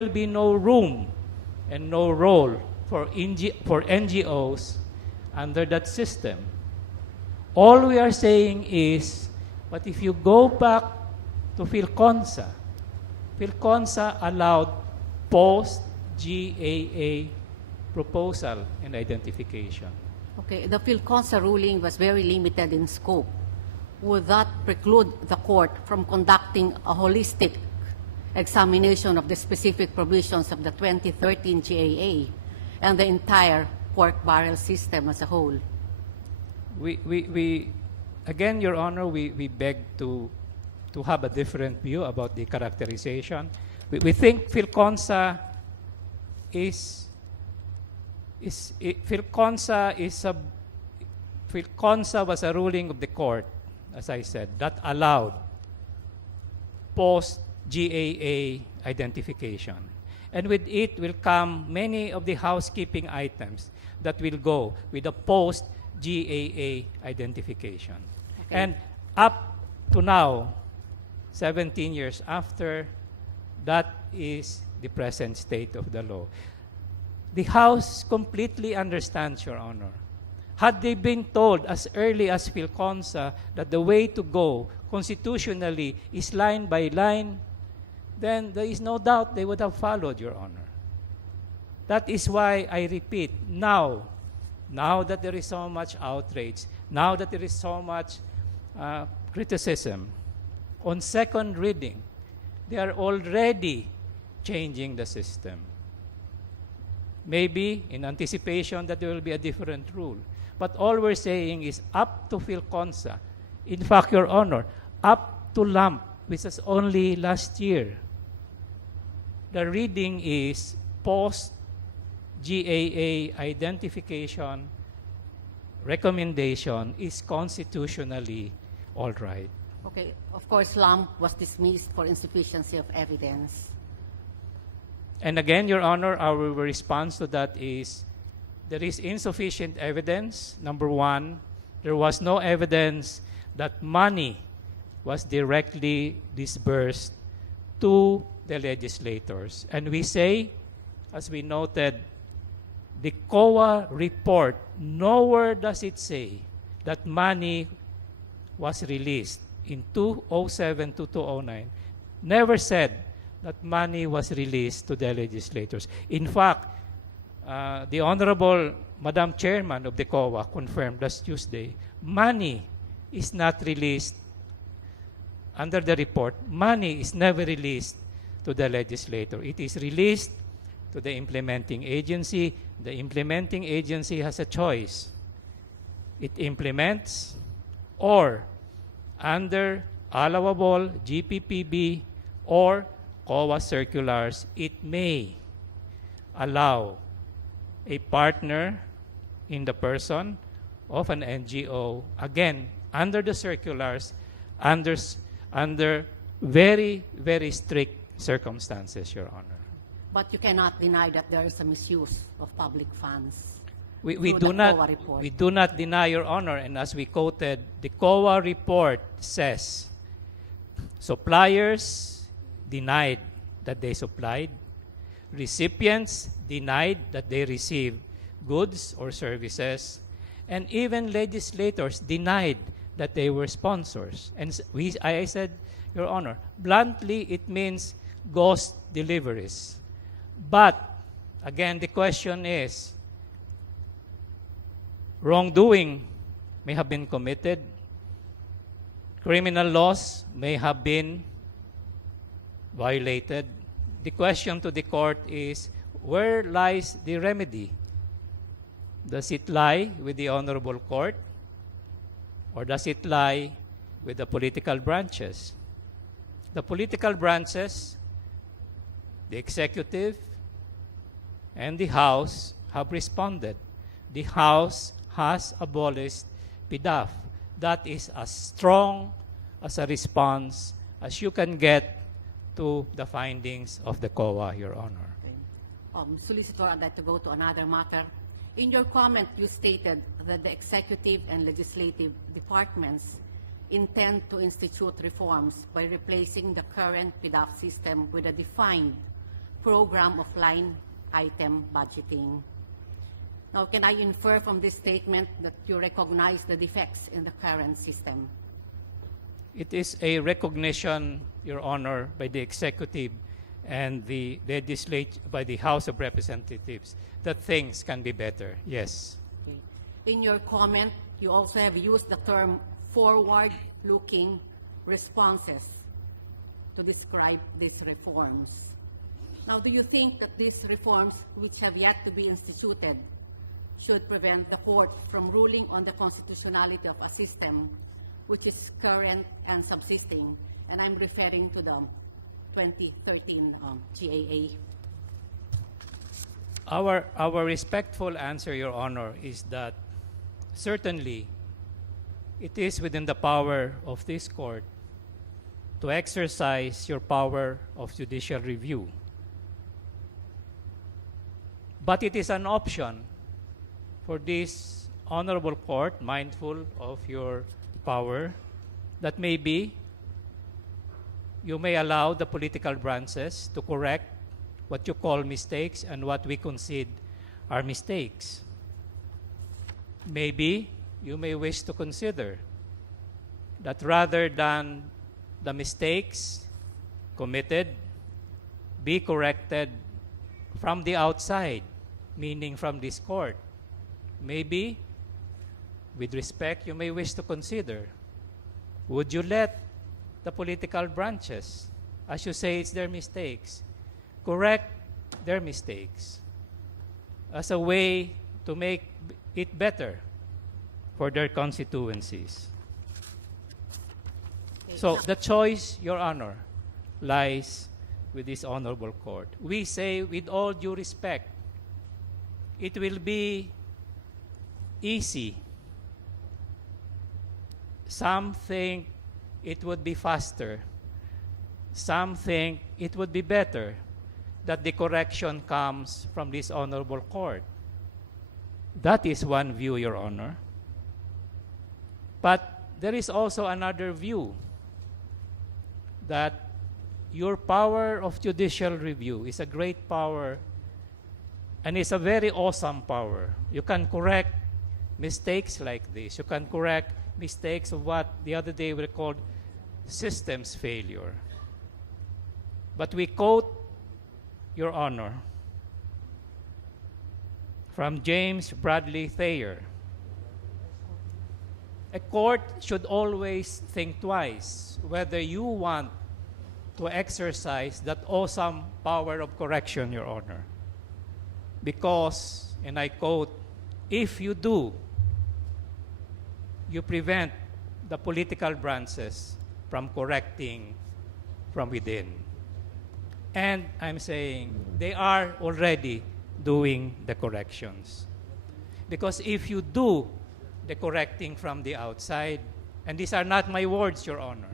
will be no room and no role for NGOs under that system. All we are saying is, but if you go back to PhilConsa allowed post-GAA proposal and identification. Okay, the PhilConsa ruling was very limited in scope. Would that preclude the court from conducting a holistic examination of the specific provisions of the 2013 GAA and the entire pork barrel system as a whole? Again, Your Honor, we beg to have a different view about the characterization. We think PhilConsa PhilConsa was a ruling of the court, as I said, that allowed post-GAA identification. And with it will come many of the housekeeping items that will go with the post-GAA identification. Okay. And up to now, 17 years after, that is the present state of the law. The House completely understands, Your Honor. Had they been told as early as PhilConsa that the way to go constitutionally is line by line, then there is no doubt they would have followed, Your Honor. That is why I repeat, now that there is so much outrage, now that there is so much criticism, on second reading, they are already changing the system. Maybe in anticipation that there will be a different rule. But all we're saying is up to PhilConsa. In fact, Your Honor, up to LAMP, which was only last year, the reading is post-GAA identification recommendation is constitutionally all right. Okay, of course, LAMP was dismissed for insufficiency of evidence. And again, Your Honor, our response to that is there is insufficient evidence. Number one, there was no evidence that money was directly disbursed to the legislators. And we say, as we noted, the COA report, nowhere does it say that money was released in 2007 to 2009. Never said that money was released to the legislators. In fact, the Honorable Madam Chairman of the COA confirmed last Tuesday, money is not released under the report. Money is never released to the legislator. It is released to the implementing agency. The implementing agency has a choice. It implements or under allowable GPPB or COA circulars, it may allow a partner in the person of an NGO, again, under the circulars, under very, very strict circumstances, Your Honor. But you cannot deny that there is a misuse of public funds. We do not deny, Your Honor, and as we quoted, the COA report says suppliers denied that they supplied, recipients denied that they received goods or services, and even legislators denied that they were sponsors. And I said, Your Honor, bluntly, it means ghost deliveries. But, again, the question is, wrongdoing may have been committed, criminal laws may have been violated. The question to the court is, where lies the remedy? Does it lie with the Honorable Court? Or does it lie with the political branches? The political branches, the executive, and the House have responded. The House has abolished PDAF. That is as strong as a response as you can get to the findings of the COA, Your Honor. Okay. Solicitor, I'd like to go to another matter. In your comment, you stated that the executive and legislative departments intend to institute reforms by replacing the current PDAF system with a defined program of line item budgeting. Now, can I infer from this statement that you recognize the defects in the current system? It is a recognition, Your Honor, by the executive and the legislature, by the House of Representatives, that things can be better. Yes. Okay. In your comment, you also have used the term forward-looking responses to describe these reforms. Now, do you think that these reforms, which have yet to be instituted, should prevent the court from ruling on the constitutionality of a system which is current and subsisting? And I'm referring to the 2013 GAA. Our respectful answer, Your Honor, is that certainly it is within the power of this court to exercise your power of judicial review. But it is an option for this honorable court, mindful of your power, that maybe you may allow the political branches to correct what you call mistakes and what we concede are mistakes. Maybe you may wish to consider that rather than the mistakes committed be corrected from the outside, meaning from this court, maybe, with respect, you may wish to consider, would you let the political branches, as you say it's their mistakes, correct their mistakes as a way to make it better for their constituencies? So the choice, Your Honor, lies with this honorable court. We say, with all due respect, it will be easy. Some think it would be faster. Some think it would be better that the correction comes from this honorable court. That is one view, Your Honor. But there is also another view, that your power of judicial review is a great power and it's a very awesome power. You can correct mistakes like this. You can correct mistakes of what the other day we called systems failure. But we quote, Your Honor, from James Bradley Thayer, a court should always think twice whether you want to exercise that awesome power of correction, Your Honor. Because, and I quote, if you do, you prevent the political branches from correcting from within. And I'm saying they are already doing the corrections. Because if you do the correcting from the outside, and these are not my words, Your Honor,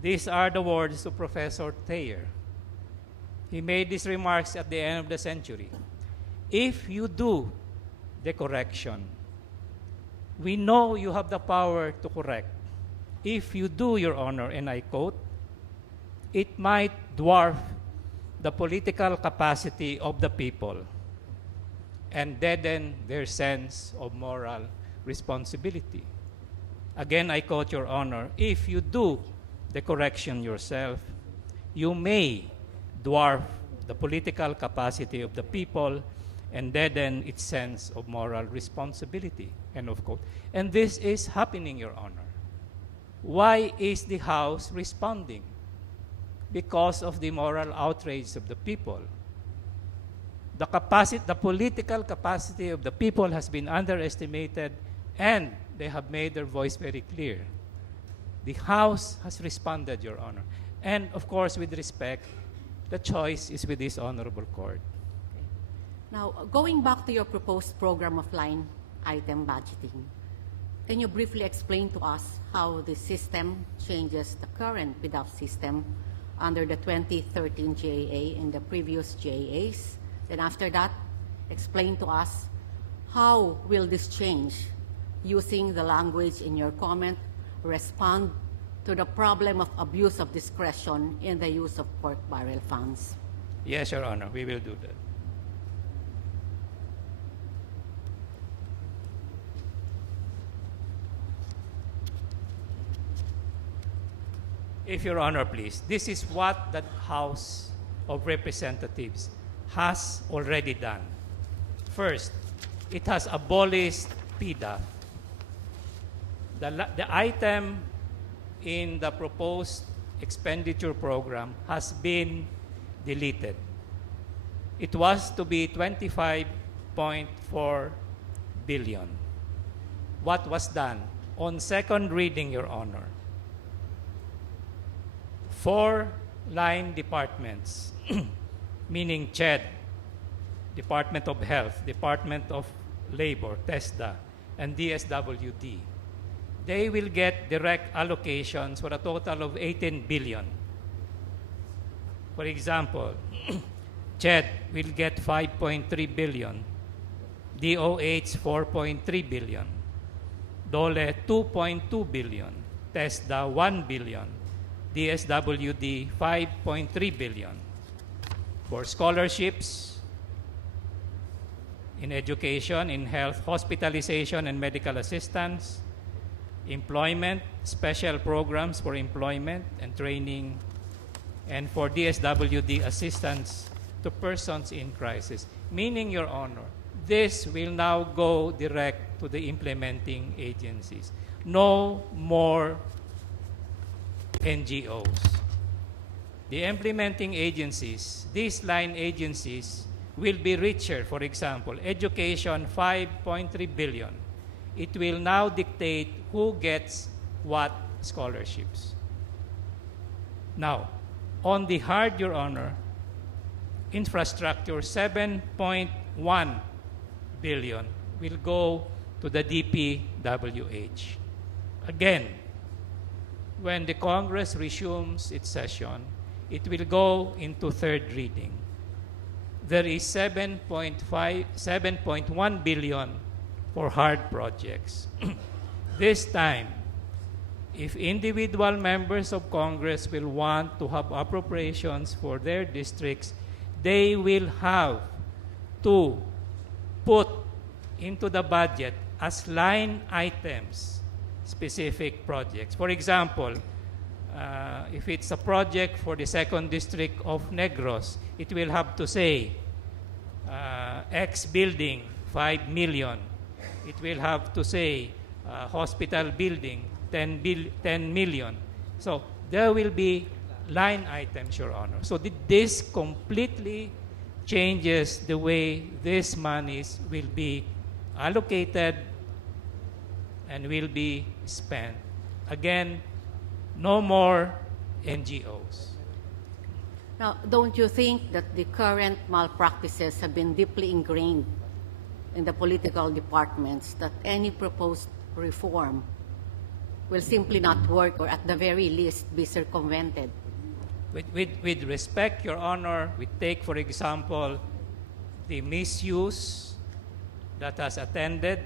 these are the words of Professor Thayer. He made these remarks at the end of the century. If you do the correction, we know you have the power to correct. If you do, Your Honor, and I quote, it might dwarf the political capacity of the people and deaden their sense of moral responsibility. Again, I quote, Your Honor, if you do the correction yourself, you may dwarf the political capacity of the people and deaden its sense of moral responsibility. End of quote. And this is happening, Your Honor. Why is the House responding? Because of the moral outrage of the people. The political capacity of the people has been underestimated, and they have made their voice very clear. The House has responded, Your Honor. And of course, with respect, the choice is with this honorable court. Okay. Now, going back to your proposed program of line item budgeting, can you briefly explain to us how the system changes the current PDAF system under the 2013 GAA and the previous GAAs? Then after that, explain to us how will this change, using the language in your comment, respond to the problem of abuse of discretion in the use of pork barrel funds? Yes, Your Honor, we will do that. If Your Honor, please, this is what the House of Representatives has already done. First, it has abolished PDAF. The item in the proposed expenditure program has been deleted. It was to be 25.4 billion. What was done? On second reading, Your Honor, 4 line departments, meaning CHED, Department of Health, Department of Labor, TESDA, and DSWD, they will get direct allocations for a total of 18 billion. For example, CHED will get 5.3 billion, DOH 4.3 billion, DOLE 2.2 billion, TESDA 1 billion, DSWD 5.3 billion. For scholarships in education, in health, hospitalization and medical assistance, employment, special programs for employment and training, and for DSWD assistance to persons in crisis. Meaning, Your Honor, this will now go direct to the implementing agencies. No more NGOs. The implementing agencies, these line agencies, will be richer. For example, education, 5.3 billion. It will now dictate who gets what scholarships. Now, on the hard, Your Honor, infrastructure, 7.1 billion will go to the DPWH. Again, when the Congress resumes its session, it will go into third reading. There is 7.1 billion for hard projects. This time, if individual members of Congress will want to have appropriations for their districts, they will have to put into the budget as line items specific projects. For example, if it's a project for the 2nd District of Negros, it will have to say X building, 5 million. It will have to say hospital building, 10 million. So there will be line items, Your Honor. So this completely changes the way these monies will be allocated and will be spent. Again, no more NGOs. Now, don't you think that the current malpractices have been deeply ingrained in the political departments, that any proposed reform will simply not work, or at the very least be circumvented? With respect, Your Honor, we take, for example, the misuse that has attended